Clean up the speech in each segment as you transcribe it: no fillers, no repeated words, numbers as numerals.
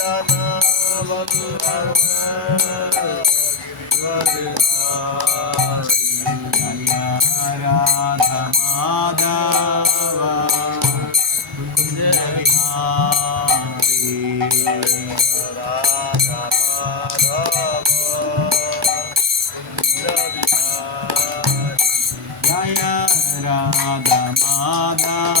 Radha Madhava Kunja Vihari Radha Madhava Kunja Vihari Jaya Radha Madhava Kunja Vihari Jaya Radha Madhava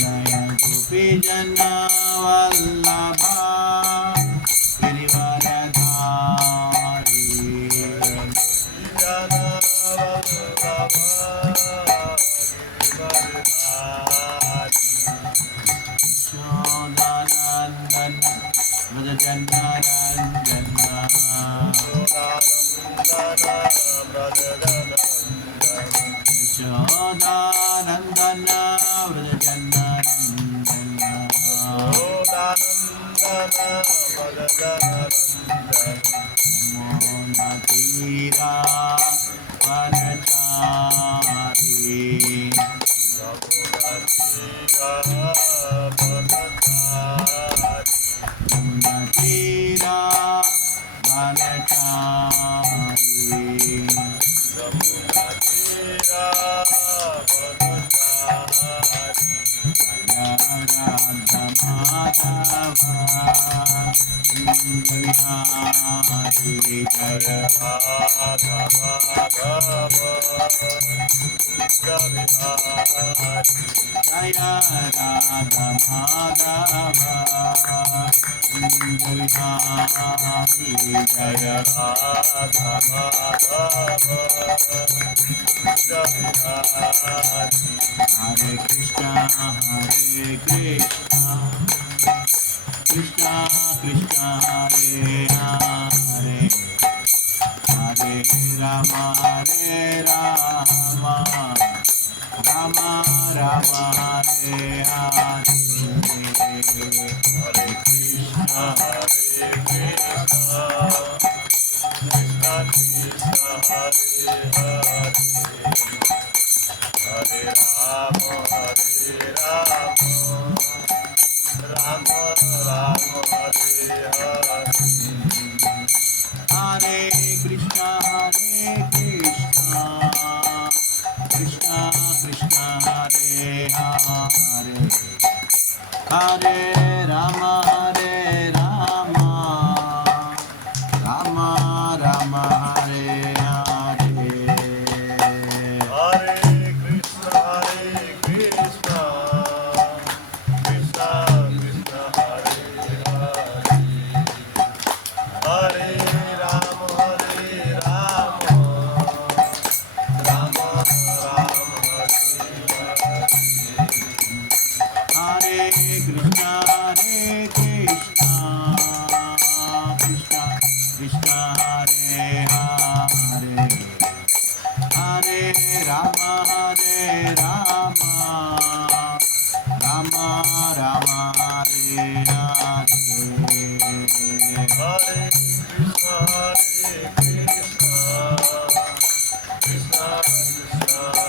Jaya Gopi Jana Vallabha Girivaradhari Jana Vallabha Girivaradhari Shodanandan Vrajanarandana Shodanandana Vrajanarandana Monatira Vanachari Monatira Vanachari Radha Madhava Vihari Jaya Radha Madhava Jaya Radha Madhava Vihari Jaya Radha Madhava Hare Krishna Hare Krishna Krishna Krishna Hare Hare Hare Rama Hare Rama Rama Rama Hare Hare Hare Krishna Hare Krishna Krishna Krishna Hare Hare Hare Rama Hare Rama Rama Rama Hare Hare Hare Krishna Hare Krishna Krishna Krishna Hare Hare Hare Rama Hare Rama Rama Rama Hare Hare Hare Krishna Hare Krishna Krishna Krishna Hare Hare Hare Rama Hare Rama Rama Rama Hare Hare Krishna Hare Krishna Krishna Krishna Hare Hare Hare Rama Hare Rama Rama Rama Hare Hare Hare Krishna Hare Krishna Krishna Krishna Hare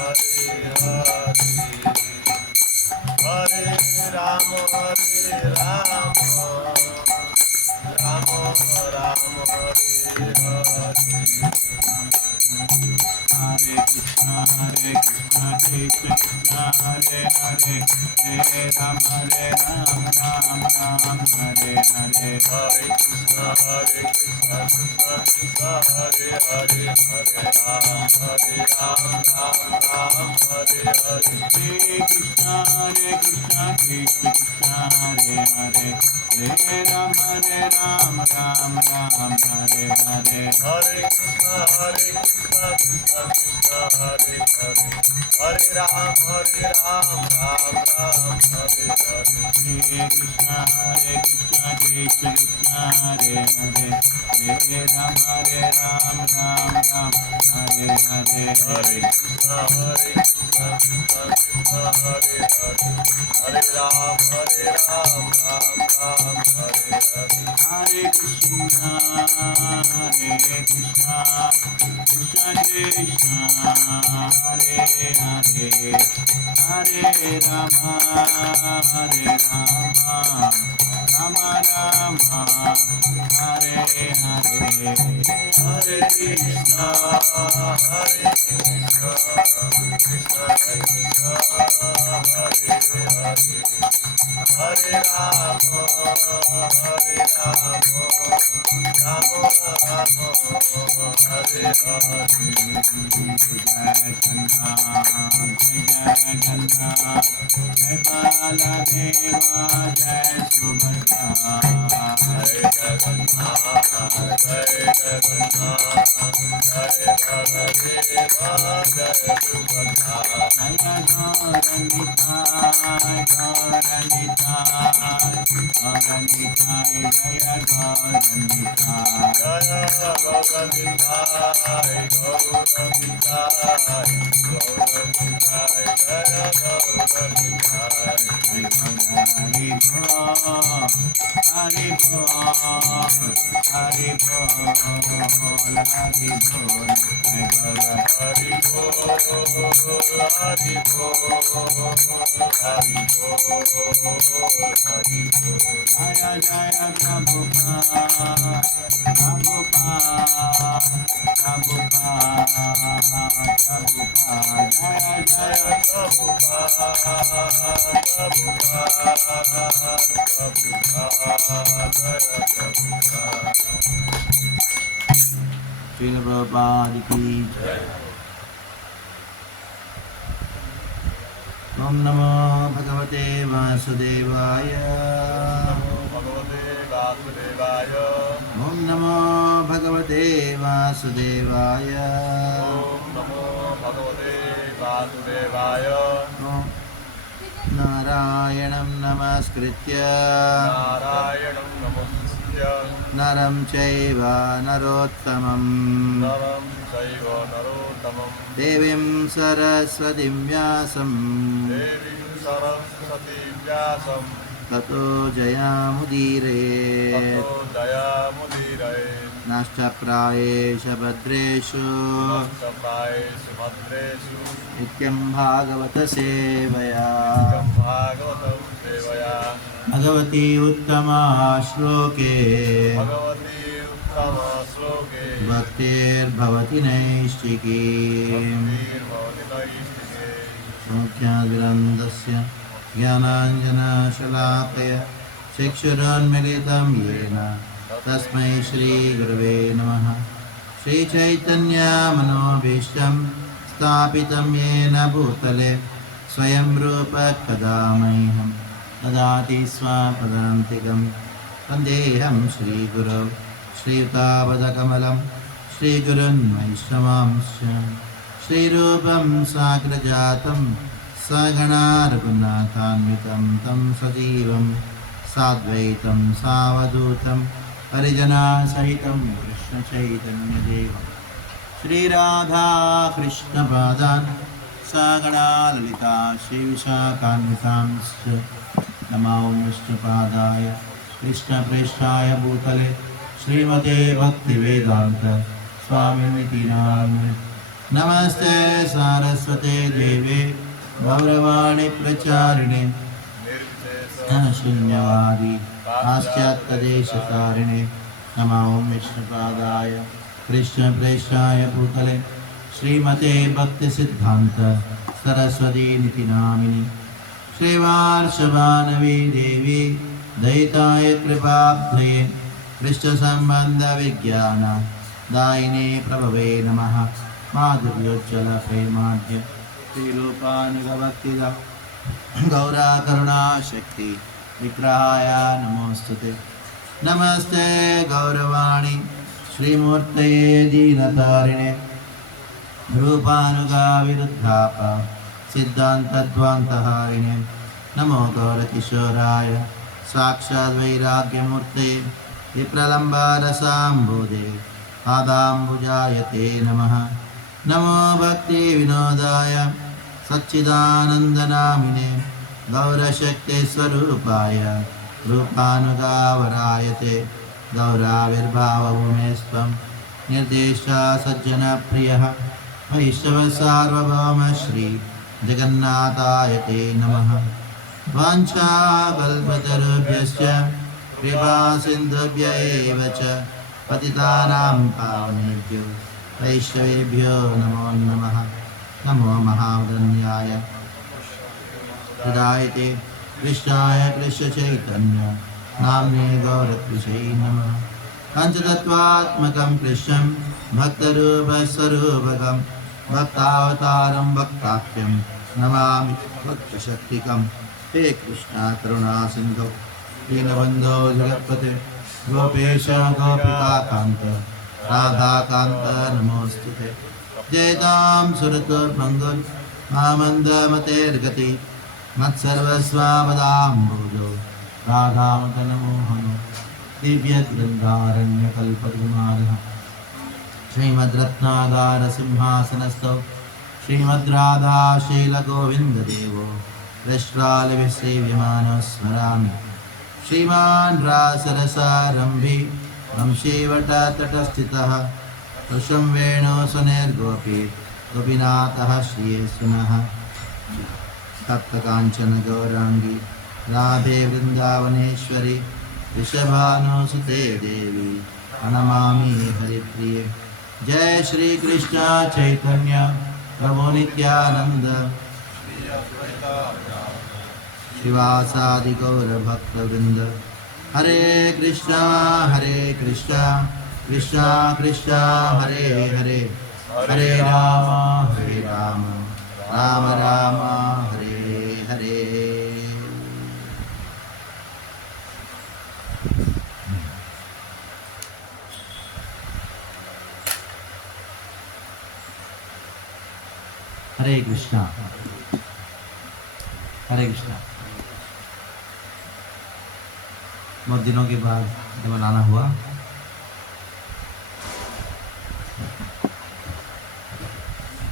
Hare Hare Rama Hare Rama Rama Rama Hare Hare Hare Krishna Krishna Krishna Hare Hare Hare Rama Ram Ram Hare Hare Hare Krishna Krishna Krishna Hare Hare Hare Ram Ram Hare Hare Hare Krishna Krishna Krishna Hare Hare Hare Rama Ram Ram Hare Hare Hare Krishna Krishna Krishna Hare Hare Hare Ram Ram Hare Hare Hare Krishna Krishna Krishna Hare Hare Hare Rama Ram Ram Hare Hare Hare Krishna Krishna Om Namo Bhagavate Vasudevaya. Om Namo Bhagavate Vasudevaya. Om Narayanam Namaskritya Naram Chaiva Narottamam Devim Saraswatim Vyasam Tato Jayamudire Nashta Prayesha Bhadreshu Nityam Bhagavata Sevaya Bhagavati Uttama Shloke Bhaktir Bhavati Naishchiki Smukhya Virandasya Jnananjana Shalakaya Shiksharanmilitam Yena Tasmai Shri Gurave Namaha Shri Chaitanya Manobhishtam Stapitam Yena Bhutale Swayam Rupa Kadamaiham Dadati Swapadantikam Vandeham Shri Guru Shri Yutabadakamalam Shri Gurun Vaishnavamsya Shri Rupam Sagrajatam Sagana Raghunathanvitam Tam Sajivam Sadvaitam Savadutam Harijana Sahitam Krishna Chaitanya Devam Shri Radha Krishna Padan Sagana Lalita Shri Vishakhanvitamsya Namo Vishnu Padaya Krishna Preshaya Bhutale Srimate Bhakti Vedanta Swamiti Namane Namaste Saraswate Deve Gauravani Pracharine Shunyavadi Paschatadeshatarine Namo Vishnu Padaya Krishna Preshaya Bhutale Srimate Bhakti Siddhanta Saraswati Niti Namini Shri Varshavanavi Devi Daitaya Kripabdhaye Krishna Sambandha Vijnana Daine Prabhave Namaha Madhuryojjala Premadhya Srilupaniga Gaura Karuna Shakti Vigrahaya Namostute Namaste Gauravani Shri Murtaye Dinatarine Rupanuga Viruddhapa Siddhanta Dvantaharine Namo Gaura Kishoraya Sakshat Vairagya Murte Vipralamba Rasambode Adambujayate Namaha Namo Bhakti Vinodaya सच्चिदानन्दनामिने गौरशक्तिस्वरूपाय रूपानुगावरायते गौराविर्भावभूमेस्त्वं निर्देशा सज्जनप्रियः वैष्णवसार्वभौम Shri जगन्नाथाय ते नमः। वाञ्छाकल्पतरुभ्यश्च कृपासिन्धुभ्य एव च पतितानां पावनेभ्यो वैष्णवेभ्यो नमो नमः। नमो महावदन्याय हृदायते कृष्णाय कृष्णचैतन्य नाम्ने गौरत्विषै नमः। पञ्चतत्त्वात्मकं कृष्णं भक्तरूपस्वरूपकं भक्तावतारं भक्ताख्यं नमामि भक्तशक्तिकं। हे कृष्णा करुणा सिन्धो दीनबन्धो जगत्पते गोपेश गोपिकान्त राधाकान्त नमोऽस्तुते। जयतां सुरतोर्मङ्गल मामन्दमतेर्गति मत्सर्वस्वामदाम्बुजो राधामदनमोहनो दिव्यगृन्दारण्यकल्पद्रुमालः श्रीमद्रत्नागारसिंहासनस्थौ श्रीमद्राधाशीलगोविन्ददेवो दृष्ट्वालविसेव्यमानो स्मरामि। श्रीमान् रासरसारम्भी वंशीवटतटस्थितः कृशं वेणुसुनिर्गोपी गोपीनाथः श्रीयेशुनः तप्तकाञ्चन गौरांगी राधे वृंदावनेश्वरी वृषभानुसुते देवी प्रणमामि हरिप्रिये। जय श्री कृष्ण चैतन्य प्रभु नित्यानंद श्रीवासादि गौर भक्तवृंद। हरे कृष्णा कृष्णा कृष्णा हरे हरे हरे राम राम राम हरे हरे। हरे कृष्णा हरे कृष्णा। बहुत दिनों के बाद जब आना हुआ,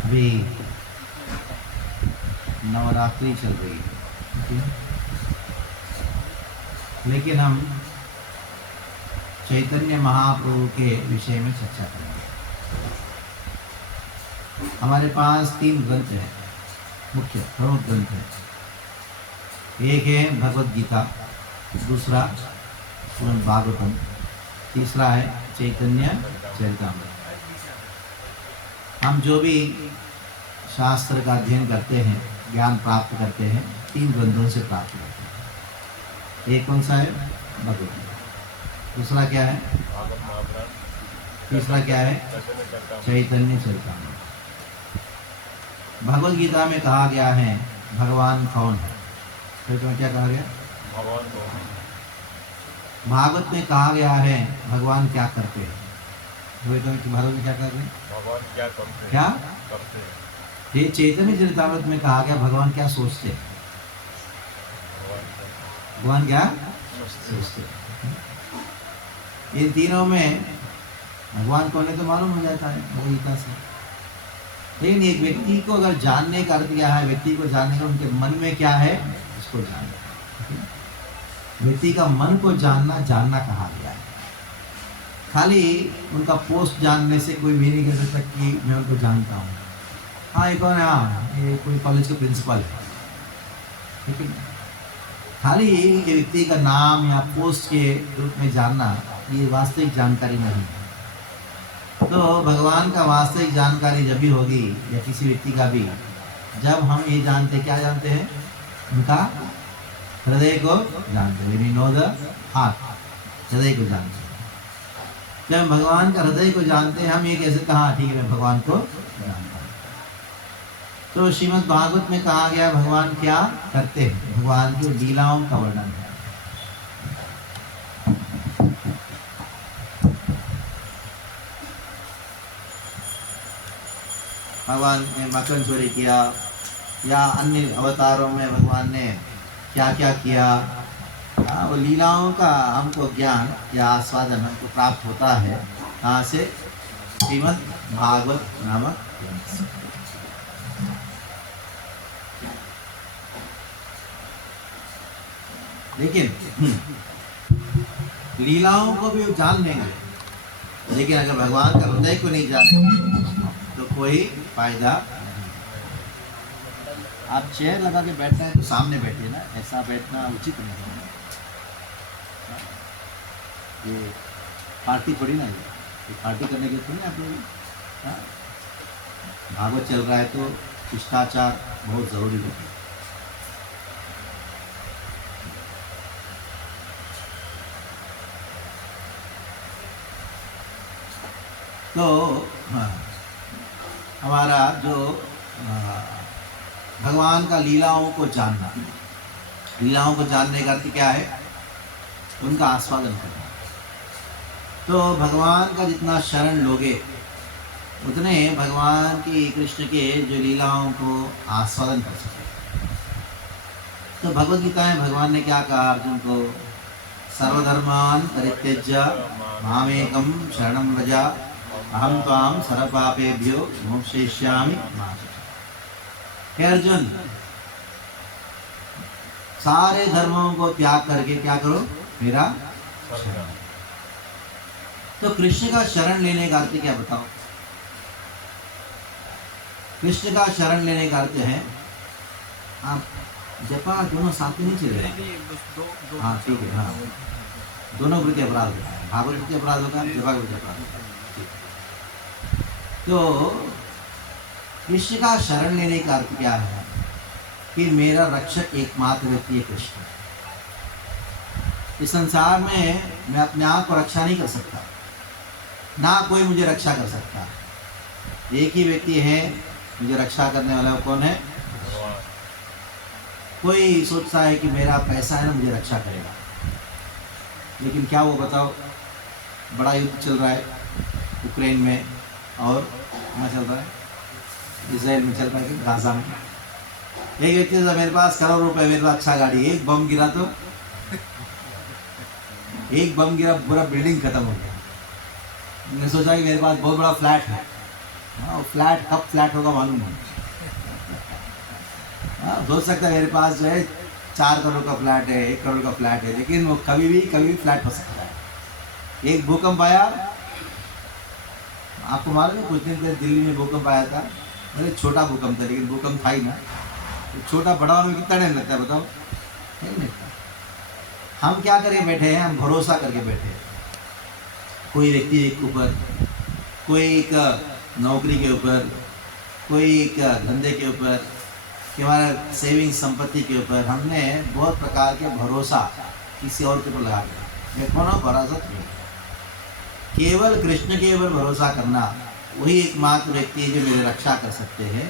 अभी नवरात्रि चल रही है, लेकिन हम चैतन्य महाप्रभु के विषय में चर्चा करेंगे। हमारे पास 3 ग्रंथ हैं, मुख्य प्रमुख ग्रंथ हैं। एक है भगवद गीता, दूसरा श्रीमद् भागवतम, तीसरा है चैतन्य चरितामृत। हम जो भी शास्त्र का अध्ययन करते हैं, ज्ञान प्राप्त करते हैं, 3 ग्रंथों से प्राप्त करते हैं। एक कौन सा है? भगवद गीता। दूसरा क्या है? तीसरा क्या है? चैतन्य चरितामृत। भगवद गीता में कहा गया है भगवान कौन है। तो क्या कहा गया? भागवत में कहा गया है भगवान क्या करते हैं। भागवत में क्या करते हैं? भगवान क्या करते हैं? क्या करते हैं? ये चैतन्य चरितामृत में कहा गया भगवान क्या सोचते हैं। भगवान क्या सोचते हैं। इन तीनों में भगवान कौन है तो मालूम हो जाता है भगवद गीता से। लेकिन एक व्यक्ति को अगर जानने का अर्थ क्या है, व्यक्ति को जानने का उनके मन में क्या है इसको जानना। व्यक्ति का मन को जानना कहा गया है। खाली उनका पोस्ट जानने से कोई भी नहीं कह सकता कि मैं उनको जानता हूँ। हाँ ये कौन है? हाँ ये कोई कॉलेज का प्रिंसिपल है, ठीक है। खाली ये व्यक्ति का नाम या पोस्ट के रूप में जानना ये वास्तविक जानकारी नहीं है। तो भगवान का वास्तविक जानकारी जब भी होगी या किसी व्यक्ति का भी, जब हम ये जानते, क्या जानते हैं? उनका हृदय को जानते हैं। वी नो द हार्ट, हृदय को जानते हैं। जब भगवान का हृदय को जानते हैं हम ये कैसे कहा ठीक है मैं भगवान को जानता हूँ। तो श्रीमद् भागवत में कहा गया भगवान क्या करते हैं, भगवान की लीलाओं का वर्णन है। भगवान ने मक्खन चोरी किया या अन्य अवतारों में भगवान ने क्या क्या किया, वो लीलाओं का हमको ज्ञान या आस्वादन हमको प्राप्त होता है। कहाँ से? श्रीमद् भागवत नामक ग्रंथ से। लेकिन लीलाओं को भी जान लेंगे, लेकिन अगर भगवान का हृदय को नहीं जानेंगे तो कोई फायदा नहीं। आप चेयर लगा के बैठना है तो सामने बैठिए ना, ऐसा बैठना उचित नहीं है। ये पार्टी थोड़ी ना है, ये पार्टी करने के थोड़ी आप लोग। हाँ? भागवत चल रहा है तो शिष्टाचार बहुत जरूरी होता है। तो हाँ, हमारा जो भगवान का लीलाओं को जानना, लीलाओं को जानने का अर्थ क्या है? उनका आस्वादन करना। तो भगवान का जितना शरण लोगे उतने भगवान की, कृष्ण के जो लीलाओं को आस्वादन कर सके। तो भगवद गीता में भगवान ने क्या कहा अर्जुन को? सर्वधर्मान परित्यज्य मामेकं शरणं व्रज अहम त्वां सर्वपापेभ्यो मोक्षयिष्यामि मा शुचः। हे अर्जुन, सारे धर्मों को त्याग करके क्या करो? मेरा शरण। तो कृष्ण का शरण लेने का अर्थ क्या बताओ? कृष्ण का शरण लेने का अर्थ है, आप जपा दोनों साथ में नहीं चले रहे। हाँ ठीक है, हाँ दोनों प्रति अपराध होता है, भागवत प्रति अपराध होगा, जपा प्रति अपराध होगा। तो कृष्ण का शरण लेने का अर्थ क्या है? कि मेरा रक्षक एकमात्र व्यक्ति है कृष्ण। इस संसार में मैं अपने आप को रक्षा नहीं कर सकता, ना कोई मुझे रक्षा कर सकता। एक ही व्यक्ति है मुझे रक्षा करने वाला, वो कौन है? कोई सोचता है कि मेरा पैसा है ना मुझे रक्षा करेगा, लेकिन क्या वो बताओ? बड़ा युद्ध चल रहा है यूक्रेन में, और कहाँ चल रहा है? इजराइल में चल रहा है, गाजा में। एक व्यक्ति था, मेरे पास करोड़ रुपए, मेरे पास अच्छा गाड़ी, एक बम गिरा तो एक बम गिरा, पूरा बिल्डिंग खत्म हो गया। मैंने सोचा कि मेरे पास बहुत बड़ा फ्लैट है। हाँ, फ्लैट कब फ्लैट होगा मालूम नहीं। हाँ, हो सकता है मेरे पास जो है 4 करोड़ का फ्लैट है, 1 करोड़ का फ्लैट है, लेकिन वो कभी भी फ्लैट हो सकता है। एक भूकंप आया, आपको मालूम है कुछ दिन पहले दिल्ली में भूकंप आया था। अरे छोटा भूकंप था, लेकिन भूकंप था ही ना। तो छोटा बड़ा होने में कितना टाइम लगता है बताओ? नहीं लगता। हम क्या करके बैठे हैं? हम भरोसा करके बैठे हैं कोई व्यक्ति के ऊपर, कोई एक नौकरी के ऊपर, कोई एक धंधे के ऊपर, कि हमारा सेविंग संपत्ति के ऊपर। हमने बहुत प्रकार के भरोसा किसी और के ऊपर लगा दिया। मैं कौन भरोसा नहीं, केवल कृष्ण के ऊपर भरोसा करना, वही एकमात्र व्यक्ति जो मेरी रक्षा कर सकते हैं।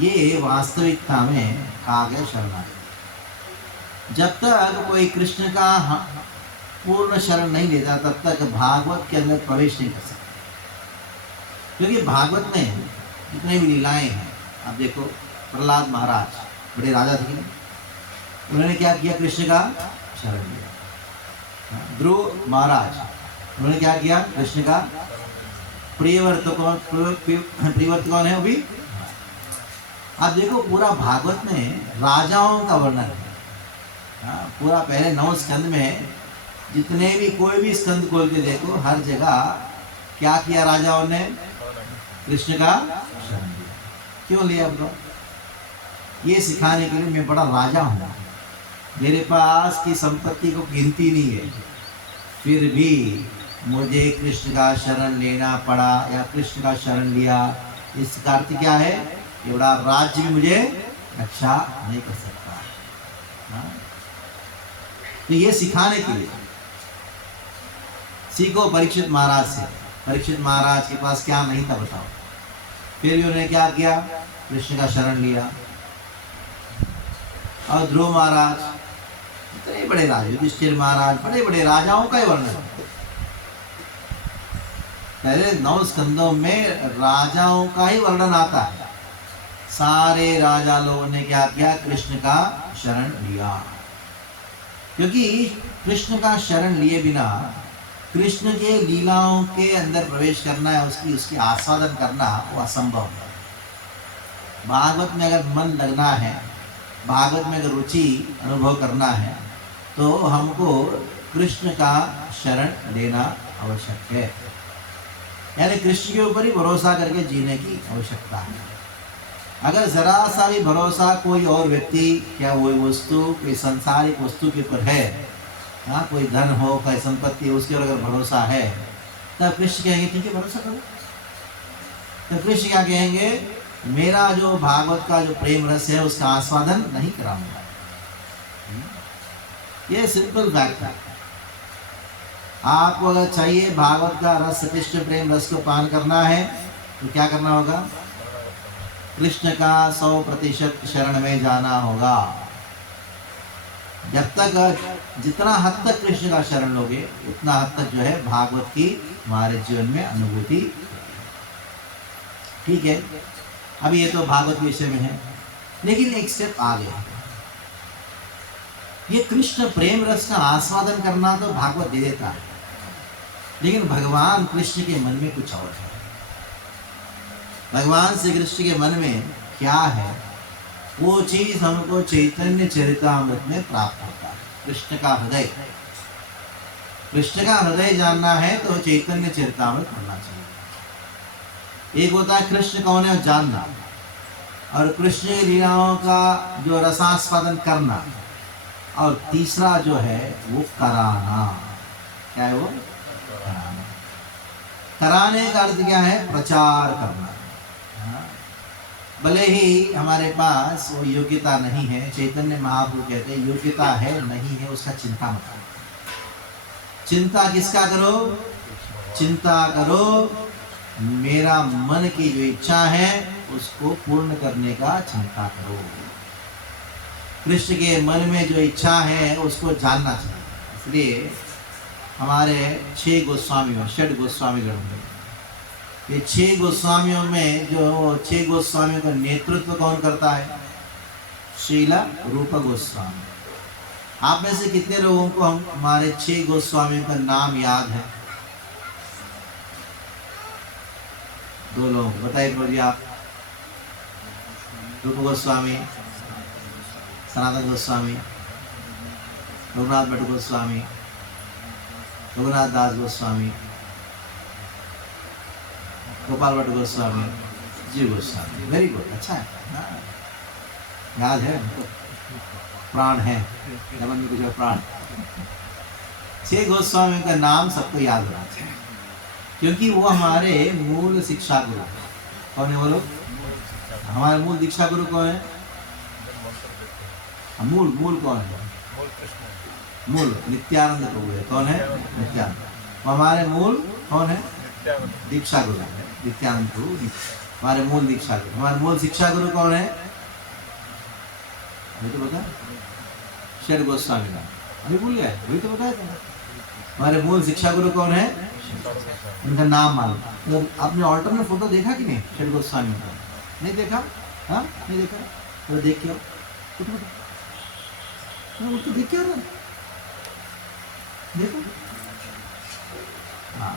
ये वास्तविकता में कहा गया शरणागति। जब तक कोई कृष्ण का पूर्ण शरण नहीं लेता, तब तक भागवत के अंदर प्रवेश नहीं कर सकता। क्योंकि भागवत में जितने भी लीलाएं हैं, आप देखो प्रहलाद महाराज बड़े राजा थे, उन्होंने क्या किया? कृष्ण का शरण लिया। ध्रुव महाराज, उन्होंने क्या किया? कृष्ण का प्रियव्रत कौन है? वो भी आप देखो पूरा भागवत में राजाओं का वर्णन है। पूरा पहले 9 स्कंद में जितने भी, कोई भी स्कंद खोल के देखो, हर जगह क्या किया राजाओं ने? कृष्ण का शरण लिया। क्यों लिया ब्रो? ये सिखाने के लिए मैं बड़ा राजा हूँ, मेरे पास की संपत्ति को गिनती नहीं है, फिर भी मुझे कृष्ण का शरण लेना पड़ा या कृष्ण का शरण लिया। इसका अर्थ क्या है? कि बड़ा राज्य भी मुझे रक्षा नहीं कर सकता। हाँ? तो ये सिखाने के लिए सीखो परीक्षित महाराज से। परीक्षित महाराज के पास क्या नहीं था बताओ, फिर भी उन्होंने क्या किया? कृष्ण का शरण लिया। और ध्रुव महाराज, इतने बड़े राजा, युधिष्ठिर महाराज, बड़े बड़े राजाओं का ही वर्णन। पहले 9 स्कंदों में राजाओं का ही वर्णन आता है। सारे राजा लोगों ने क्या किया? कृष्ण का शरण लिया। क्योंकि कृष्ण का शरण लिए बिना कृष्ण के लीलाओं के अंदर प्रवेश करना है, उसकी आस्वादन करना, वो असंभव है। भागवत में अगर मन लगना है, भागवत में अगर रुचि अनुभव करना है, तो हमको कृष्ण का शरण लेना आवश्यक है, यानी कृष्ण के ऊपर ही भरोसा करके जीने की आवश्यकता है। अगर जरा सा भी भरोसा कोई और व्यक्ति या कोई वस्तु, कोई सांसारिक वस्तु के ऊपर है, हाँ, कोई धन हो, कोई संपत्ति, उसके ऊपर अगर भरोसा है, तब कृष्ण कहेंगे ठीक है भरोसा करो। तो कृष्ण क्या कहेंगे, मेरा जो भागवत का जो प्रेम रस है उसका आस्वादन नहीं कराऊंगा। ये सिंपल फैक्ट है। आपको अगर चाहिए भागवत का रस, कृष्ण प्रेम रस को पान करना है, तो क्या करना होगा, कृष्ण का 100% शरण में जाना होगा। जब तक, जितना हद तक कृष्ण का शरण लोगे, उतना हद तक जो है भागवत की हमारे जीवन में अनुभूति। ठीक है, अभी ये तो भागवत विषय में है, लेकिन एक स्टेप आगे है। ये कृष्ण प्रेम रस का आस्वादन करना तो भागवत दे देता है, लेकिन भगवान कृष्ण के मन में कुछ और है। भगवान श्री कृष्ण के मन में क्या है, वो चीज हमको चैतन्य चरितामृत में प्राप्त होता है। कृष्ण का हृदय, कृष्ण का हृदय जानना है तो चैतन्य चरितामृत पढ़ना चाहिए। एक होता है कृष्ण कौन है जानना, और कृष्ण की लीलाओं का जो रसास्वादन करना, और तीसरा जो है वो कराना। क्या है वो? कराना। कराने का अर्थ क्या है, प्रचार करना। भले ही हमारे पास वो योग्यता नहीं है, चैतन्य महाप्रभु कहते हैं योग्यता है नहीं है उसका चिंता मत करो। चिंता किसका करो, चिंता करो मेरा मन की जो इच्छा है उसको पूर्ण करने का चिंता करो। कृष्ण के मन में जो इच्छा है उसको जानना चाहिए। इसलिए हमारे 6 गोस्वामी, षड गोस्वामी गण में, ये 6 गोस्वामियों में जो 6 गोस्वामियों का नेतृत्व कौन करता है, श्रीला रूप गोस्वामी। आप में से कितने लोगों को हम हमारे 6 गोस्वामियों का नाम याद है? 2 लोगों को बताइए बोलिए आप। रूप गोस्वामी, सनातन गोस्वामी, रघुनाथ भट्ट गोस्वामी, रघुनाथ दास गोस्वामी, गोपाल भट्ट गोस्वामी, जीव गोस्वामी। वेरी गुड, अच्छा है, हाँ, याद है हमको, प्राण है जबन में कुछ प्राण। 6 गोस्वामी का नाम सबको याद होना चाहिए, क्योंकि वो हमारे मूल शिक्षा गुरु। कौन है वो लोग? हमारे मूल दीक्षा गुरु कौन है? मूल कौन है? मूल नित्यानंद प्रभु है। कौन है? नित्यानंद। हमारे मूल कौन है? दीक्षा गुरु है, नित्यानंद प्रभु हमारे मूल दीक्षा गुरु। हमारे मूल शिक्षा गुरु कौन है? अभी तो बता, शेर गोस्वामी का अभी भूल गया, अभी तो बताया था। हमारे मूल शिक्षा गुरु कौन है? उनका नाम मालूम। तो आपने ऑल्टर में फोटो देखा कि नहीं शेर गोस्वामी का? नहीं देखा? हाँ, नहीं देखा? तो देख के तो देख क्या रहा, देखो, हाँ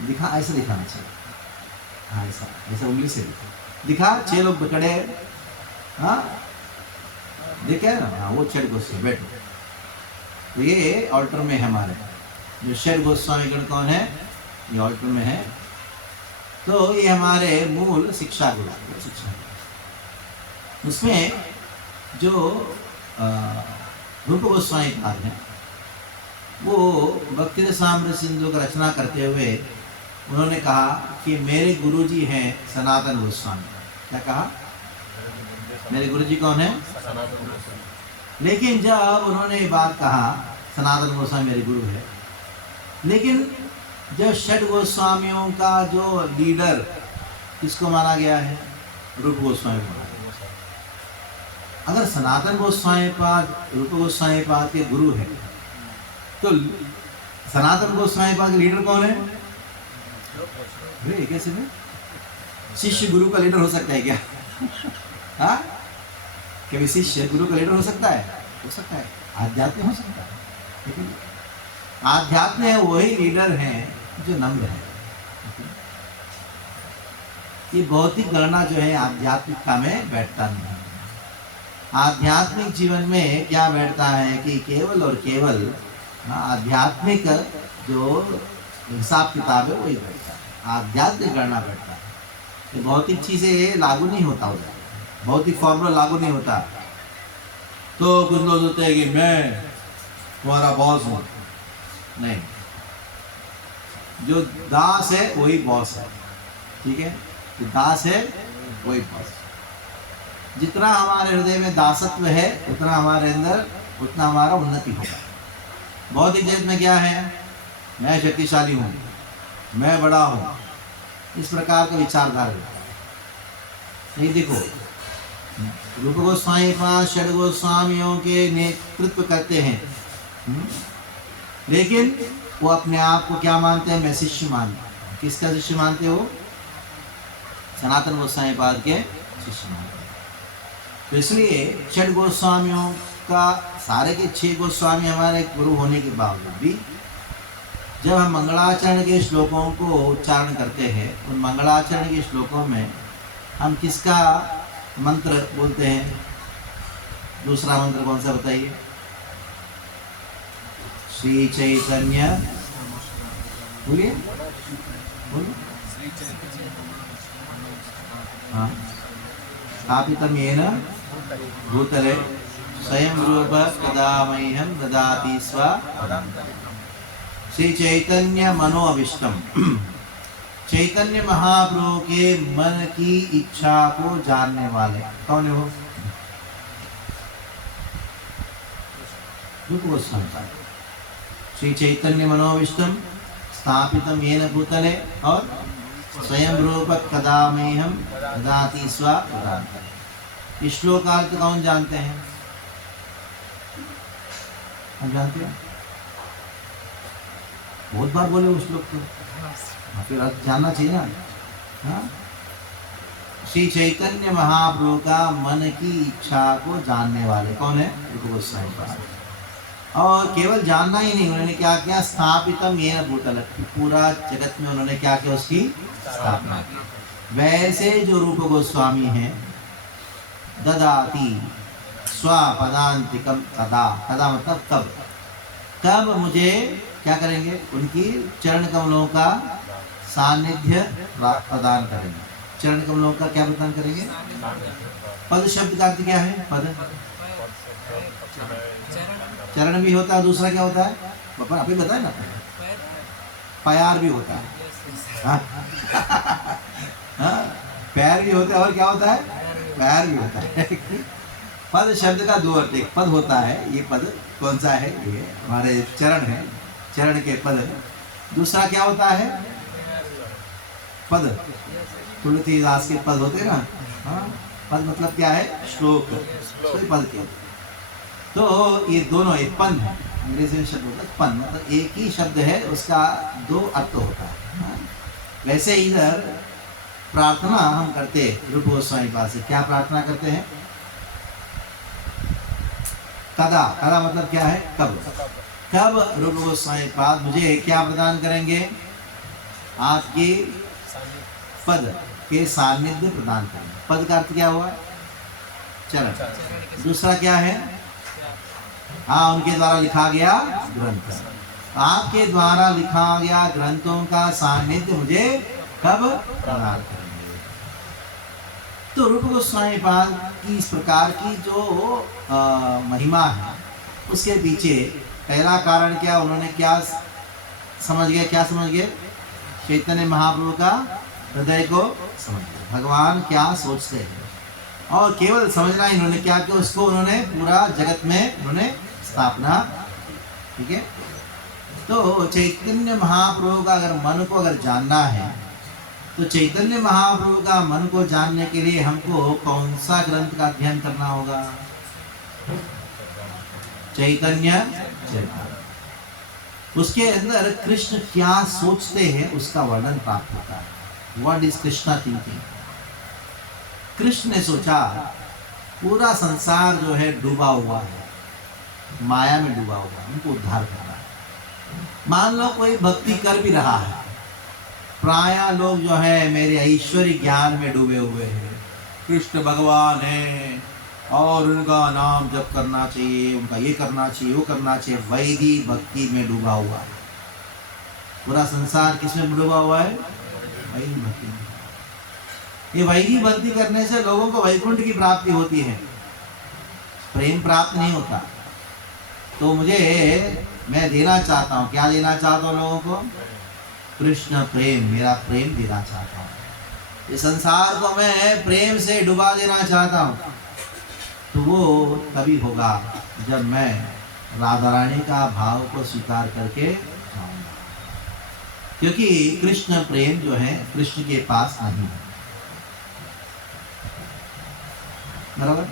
दिखा, ऐसा दिखाना चाहिए, हाँ ऐसा ऐसा उंगली से दिखा। 6 लोग पकड़े, हाँ देखे ना, हाँ वो 6 गोस्वामी बैठो। तो ये ऑल्टर में है हमारे, जो 6 गोस्वामी गण कौन है, ये ऑल्टर में है। तो ये हमारे मूल शिक्षा गुरु, शिक्षा उसमें जो रूप गोस्वामी पाद हैं, वो भक्ति रसामृत सिंधु का रचना करते हुए उन्होंने कहा कि मेरे गुरुजी हैं सनातन गोस्वामी। क्या कहा? मेरे गुरुजी कौन है? लेकिन जब उन्होंने ये बात कहा सनातन गोस्वामी मेरे गुरु है, लेकिन जब 6 गोस्वामियों का जो लीडर किसको माना गया है? रूप गोस्वामी माना गया। अगर सनातन गोस्वामी पाद रूप गोस्वामी पाद के गुरु है, तो सनातन गोस्वामी पाद के लीडर कौन है? कैसे में शिष्य गुरु का लीडर हो सकता है क्या? हाँ, कभी शिष्य गुरु का लीडर हो सकता है? हो सकता है। आध्यात्म हो सकता है, लेकिन आध्यात्म है वही लीडर हैं जो नम्र है। ये भौतिक गणना जो है आध्यात्मिकता में बैठता नहीं है। आध्यात्मिक जीवन में क्या बैठता है कि केवल और केवल आध्यात्मिक जो हिसाब किताब है वही बैठता है, आध्यात्मिक गणना बैठता है। ये भौतिक चीज़ें लागू नहीं होता उधर, भौतिक फॉर्मूला लागू नहीं होता। तो कुछ लोग होते हैं कि मैं तुम्हारा बॉस हूँ, नहीं, जो दास है वही बॉस है, ठीक है, जो दास है वही बॉस। जितना हमारे हृदय में दासत्व है उतना हमारे अंदर उतना हमारा उन्नति होगा। भौतिक जगत में क्या है, मैं शक्तिशाली हूँ, मैं बड़ा हूँ, इस प्रकार का विचारधारा। नहीं, देखो रूप गोस्वामी 5 षड गोस्वामियों के नेतृत्व करते हैं, लेकिन वो अपने आप को क्या मानते हैं, मैं शिष्य मानते हैं। किसका शिष्य मानते हो, सनातन गोस्वामी पाद के शिष्य मानते हैं। तो इसलिए षड गोस्वामियों का, सारे के 6 गोस्वामी हमारे गुरु होने के बावजूद भी जब हम मंगलाचरण के श्लोकों को उच्चारण करते हैं, उन मंगलाचरण के श्लोकों में हम किसका मंत्र बोलते हैं? दूसरा मंत्र कौन सा बताइए? श्री चैतन्य, बोलिए बोलिए। हाँ, स्थापितं येन भूतले स्वयं रूप कदा मह्यं ददाति स्वपदान्तं। श्री चैतन्य मनो अभिष्टम, चैतन्य महाप्रभु के मन की इच्छा को जानने वाले कौन है वो? रूप गोस्वामी। श्री चैतन्य मनोविष्टम स्थापितं येन भूतले और स्वयं रूप कदा मह्यं ददाति स्वपदान्तं। इस श्लोक का अर्थ कौन जानते हैं? हम जानते हैं, बहुत बार बोले उस श्लोक को, फिर अर्थ जानना चाहिए ना। हाँ, श्री चैतन्य महाप्रभु का मन की इच्छा को जानने वाले कौन है? रूप गोस्वामी पाद। और केवल जानना ही नहीं, उन्होंने क्या किया? स्थापितम येन भूतले, पूरा जगत में उन्होंने क्या किया? उसकी स्थापना की। वैसे जो रूप गोस्वामी हैं, ददाति स्वपदान्तिकम, कदा, कदा मतलब कब, कब मुझे क्या करेंगे? उनकी चरण कमलों का सानिध्य प्रदान करेंगे। चरण कमलों का क्या प्रदान करेंगे? पद शब्द का अर्थ क्या है? पद, चरण भी होता है, दूसरा क्या होता है? पापा अभी बताए ना, पैर भी होता है। हाँ? हाँ? पैर भी होता है और क्या होता है? पैर भी होता है। पद शब्द का दो अर्थ, एक पद होता है, ये पद कौन सा है? ये हमारे चरण है, चरण के पद। दूसरा क्या होता है? पद, तुलसीदास के पद होते ना। हाँ, पद मतलब क्या है? श्लोक, तो पद के। तो ये दोनों एक पन है, अंग्रेजी में शब्द होता है पन, मतलब एक ही शब्द है, उसका दो अर्थ होता है। हाँ? वैसे इधर प्रार्थना हम करते रूप गोस्वामी पाद से, क्या प्रार्थना करते हैं? कदा, कदा मतलब क्या है? कब, कब रूप गोस्वामी पाद मुझे क्या प्रदान करेंगे? आपके पद के सानिध्य प्रदान करेंगे। पद का अर्थ क्या हुआ? चरण। दूसरा क्या है? हाँ, उनके द्वारा लिखा गया ग्रंथ। आपके द्वारा लिखा गया ग्रंथों का सानिध्य मुझे कब प्रदान करेंगे? तो रूप गोस्वामी पाद की इस प्रकार की जो महिमा है, उसके पीछे पहला कारण क्या? उन्होंने क्या समझ गए? क्या समझ गए? चैतन्य महाप्रभु का हृदय को समझ गए, भगवान क्या सोचते हैं। और केवल समझना ही, इन्होंने क्या किया? उसको उन्होंने पूरा जगत में उन्होंने स्थापना। ठीक है, तो चैतन्य महाप्रभु का अगर मन को अगर जानना है, तो चैतन्य महाप्रभु का मन को जानने के लिए हमको कौन सा ग्रंथ का अध्ययन करना होगा? चैतन्य चरितामृत। उसके अंदर कृष्ण क्या सोचते हैं उसका वर्णन प्राप्त होता है। What is Krishna thinking? Krishna ने सोचा पूरा संसार जो है डूबा हुआ है, माया में डूबा हुआ है, उनको उद्धार करना है। मान लो कोई भक्ति कर भी रहा है, प्राय लोग जो है मेरे ऐश्वर्य ज्ञान में डूबे हुए हैं, कृष्ण भगवान है और उनका नाम जप करना चाहिए, उनका ये करना चाहिए, वो करना चाहिए, वैदिक भक्ति में डूबा हुआ है। पूरा संसार किसमें डूबा हुआ है? वैदिक भक्ति में। ये वैदिक भक्ति करने से लोगों को वैकुंठ की प्राप्ति होती है, प्रेम प्राप्त नहीं होता। तो मैं देना चाहता हूँ, क्या देना चाहता हूँ लोगों को? कृष्ण प्रेम, मेरा प्रेम देना चाहता हूँ। इस संसार को मैं प्रेम से डुबा देना चाहता हूँ। तो वो तभी होगा जब मैं राधा रानी का भाव को स्वीकार करके जाऊंगा, क्योंकि कृष्ण प्रेम जो है कृष्ण के पास नहीं है। बराबर?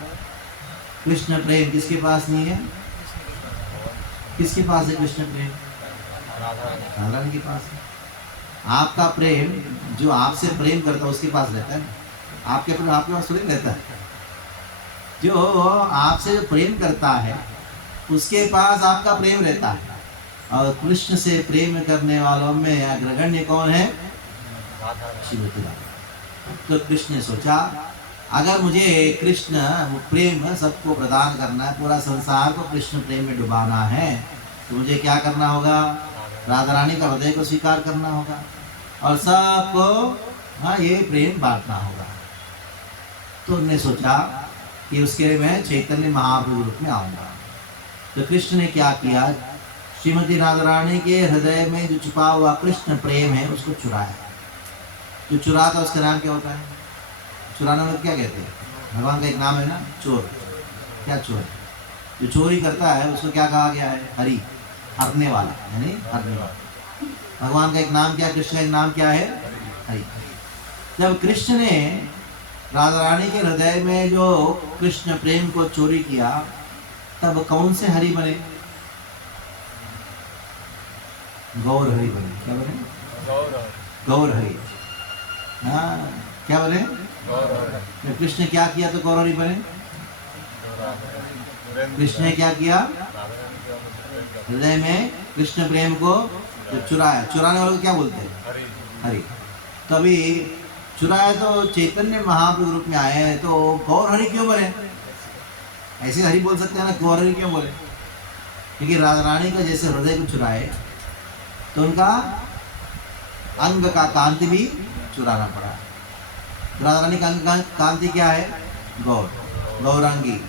कृष्ण प्रेम किसके पास नहीं है? किसके पास है कृष्ण प्रेम? राधा रानी के पास है। आपका प्रेम, जो आपसे प्रेम करता है उसके पास रहता है, आपके प्रेम आपके पास थोड़ी रहता है। जो आपसे जो प्रेम करता है उसके पास आपका प्रेम रहता है। और कृष्ण से प्रेम करने वालों में अग्रगण्य कौन है? श्रीमती राधा। तो कृष्ण ने सोचा, अगर मुझे कृष्ण प्रेम सबको प्रदान करना है, पूरा संसार को कृष्ण प्रेम में डुबाना है, तो मुझे क्या करना होगा? राधा रानी का हृदय को स्वीकार करना होगा और सबको ये प्रेम बांटना होगा। तो उन्होंने सोचा कि उसके लिए मैं चैतन्य महाप्रभु रूप में आऊंगा। तो कृष्ण ने क्या किया? श्रीमती राधा रानी के हृदय में जो छुपा हुआ कृष्ण प्रेम है उसको चुराया। जो चुराता उसका नाम क्या होता है? चुराना मतलब क्या कहते हैं? भगवान का एक नाम है ना, चोर। क्या चोर? जो चोरी करता है उसको क्या कहा गया है? हरि, हरने वाला, यानी हरने वाला। भगवान का एक नाम क्या, कृष्ण का एक नाम क्या है? हरि। जब कृष्ण ने राधा रानी के हृदय में जो कृष्ण प्रेम को चोरी किया, तब कौन से हरि बने? गौर हरि बने। क्या बने? गौर हरि। हाँ, क्या बने? जब कृष्ण ने क्या किया तो गौर हरि बने? कृष्ण ने क्या किया? हृदय में कृष्ण प्रेम को जब चुराया, चुराने वाले को क्या बोलते हैं? हरि। तभी चुराया तो चैतन्य महाप्रभु रूप में आए हैं, तो गौर हरि क्यों बोले? ऐसे हरि बोल सकते हैं ना, गौर हरि क्यों बोले? क्योंकि राधा रानी का जैसे हृदय को चुराए तो उनका अंग का कांति भी चुराना पड़ा। राधा रानी का अंग का कांति क्या है? गौर, गौरांगी।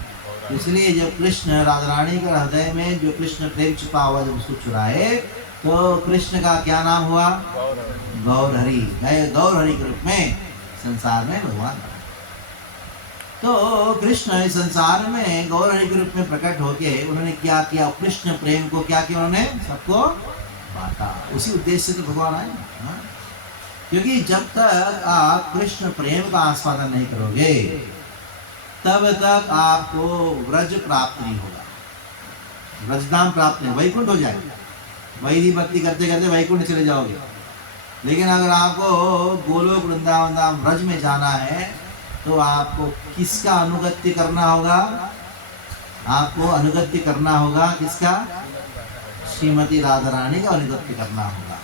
इसलिए जब कृष्ण राधा रानी का हृदय में जो कृष्ण प्रेम छुपा हुआ जब उसको चुराए, तो कृष्ण का क्या नाम हुआ? गौर हरि। गौर हरि के रूप में संसार में भगवान। तो कृष्ण इस संसार में गौर हरि के रूप में प्रकट होके उन्होंने क्या किया? कृष्ण प्रेम को क्या किया? उन्होंने सबको बांटा। उसी उद्देश्य से तो भगवान आए। क्योंकि जब तक आप कृष्ण प्रेम का आस्वादन नहीं करोगे तब तक आपको व्रज प्राप्त नहीं होगा, व्रजधाम प्राप्त नहीं, वैकुंठ हो जाएगा। वैदिक भक्ति करते करते वैकुंठ चले जाओगे। लेकिन अगर आपको गोलोक वृंदावन धाम व्रज में जाना है तो आपको किसका अनुगत्य करना होगा? आपको अनुगत्य करना होगा किसका? श्रीमती राधा रानी का अनुगत्य करना होगा।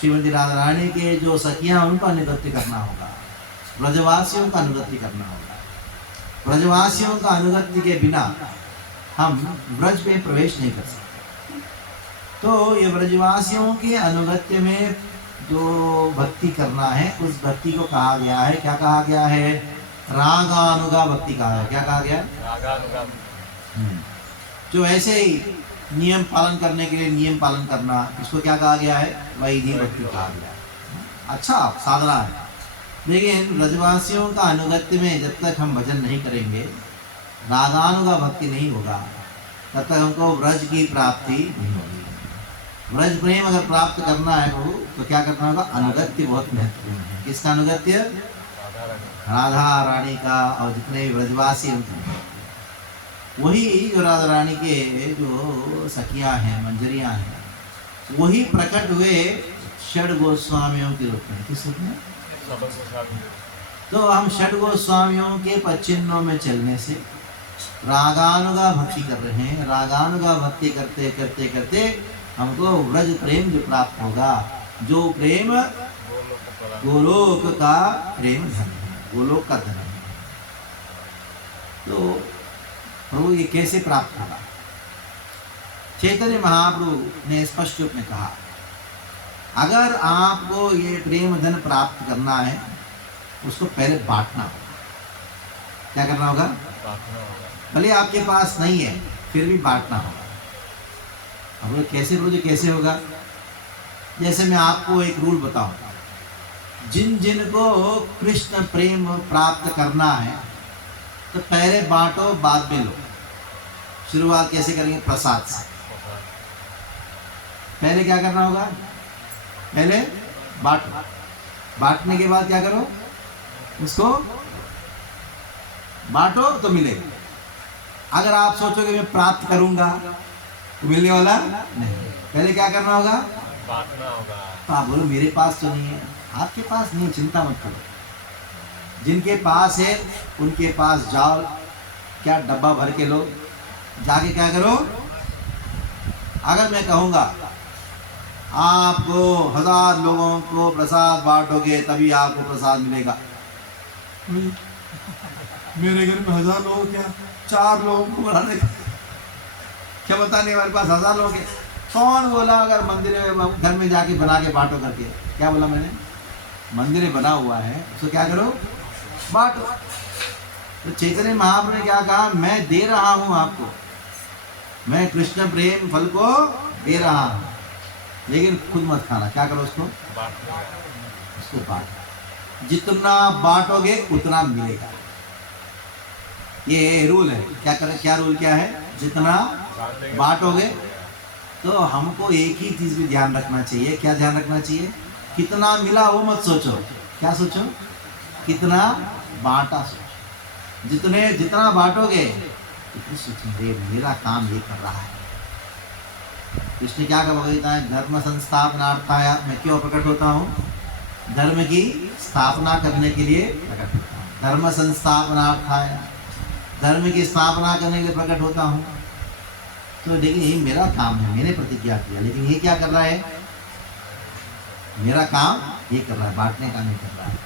श्रीमती राधा रानी के जो सखियां उनका अनुगत्य करना होगा, व्रजवासियों का अनुगत्य करना होगा। व्रजवासियों का अनुगत्य के बिना हम व्रज में प्रवेश नहीं कर सकते। तो ये व्रजवासियों के अनुगत्य में जो भक्ति करना है उस भक्ति को कहा गया है, क्या कहा गया है? रागानुगा भक्ति कहा है। क्या कहा गया? रागानुगा। जो ऐसे ही नियम पालन करने के लिए नियम पालन करना, इसको क्या कहा गया है? वैदिक भक्ति कहा गया है। अच्छा साधना है। लेकिन ब्रजवासियों का अनुगत्य में जब तक हम भजन नहीं करेंगे, रागानुगा भक्ति नहीं होगा, तब तक हमको व्रज की प्राप्ति नहीं होगी। व्रज प्रेम अगर प्राप्त करना है वो तो क्या करना होगा? अनुगत्य बहुत महत्वपूर्ण है। किसका अनुगत्य? राधा रानी का। और जितने व्रजवासी हैं वही जो राधा रानी के जो सखियां हैं, मंजरियां हैं, वही प्रकट हुए षड गोस्वामियों के रूप में। किस रूप में? तो हम षड गोस्वामियों के पच्चिन्नों में चलने से रागानुगा भक्ति कर रहे हैं। रागानुगा भक्ति करते करते करते हमको व्रज प्रेम जो प्राप्त होगा, जो प्रेम गोलोक का प्रेम धन है, गोलोक का धन है। तो प्रभु ये कैसे प्राप्त होगा? चैतन्य महाप्रभु ने स्पष्ट रूप में कहा, अगर आपको ये प्रेम धन प्राप्त करना है, उसको पहले बांटना होगा। क्या करना होगा? भले आपके पास नहीं है, फिर भी बांटना होगा। अब वो कैसे प्रभु जी कैसे होगा? जैसे मैं आपको एक रूल बताऊं, जिन जिन को कृष्ण प्रेम प्राप्त करना है तो पहले बांटो, बाद में लो। शुरुआत कैसे करेंगे? प्रसाद से। पहले क्या करना होगा? पहले बांटो, बांटने के बाद क्या करो? उसको बांटो तो मिलेगा। अगर आप सोचोगे मैं प्राप्त करूंगा तो मिलने वाला नहीं। पहले क्या करना होगा? बांटना होगा। तो आप बोलो मेरे पास तो नहीं है। आपके पास नहीं, चिंता मत करो। जिनके पास है उनके पास जाओ, क्या डब्बा भर के लो, जाके क्या करो? अगर मैं कहूँगा आपको 1000 लोगों को प्रसाद बांटोगे तभी आपको प्रसाद मिलेगा, मेरे घर में 1000 लोग, क्या 4 लोगों को बनाने का क्या बताने? हमारे पास 1000 लोग हैं। कौन बोला अगर मंदिर में घर में जाके बना के बांटो करके? क्या बोला मैंने? मंदिर बना हुआ है, उसको क्या करो? बांटो। तो चैतन्य महाप्रभु ने क्या कहा? मैं दे रहा हूं आपको, मैं कृष्ण प्रेम फल को दे रहा हूं, लेकिन खुद मत खाना। क्या करो? उसको बांटो। जितना बांटोगे उतना मिलेगा। ये रूल है। क्या करें? क्या रूल क्या है? जितना बांटोगे। तो हमको एक ही चीज भी ध्यान रखना चाहिए। क्या ध्यान रखना चाहिए? कितना मिला वो मत सोचो। क्या सोचो? कितना बांटा सोचो। जितना बांटोगे उतनी सोचेंगे मेरा काम ये कर रहा है। कृष्ण क्या कहता है? धर्म संस्थापनार्थाय मैं क्यों प्रकट होता हूँ? धर्म की स्थापना करने के लिए प्रकट होता हूँ। धर्म संस्थापनार्थाय, धर्म की स्थापना करने के लिए प्रकट होता हूँ। तो लेकिन ये मेरा काम है, मैंने प्रतिज्ञा किया, लेकिन ये क्या कर रहा है? मेरा काम ये कर रहा है, बांटने का नहीं कर रहा है।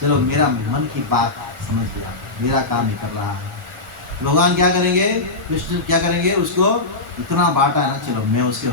चलो मेरा मन की बात समझ गया, मेरा काम ही कर रहा है। भगवान क्या करेंगे? कृष्ण क्या करेंगे? उसको इतना बांटा है ना, चलो मैं उसके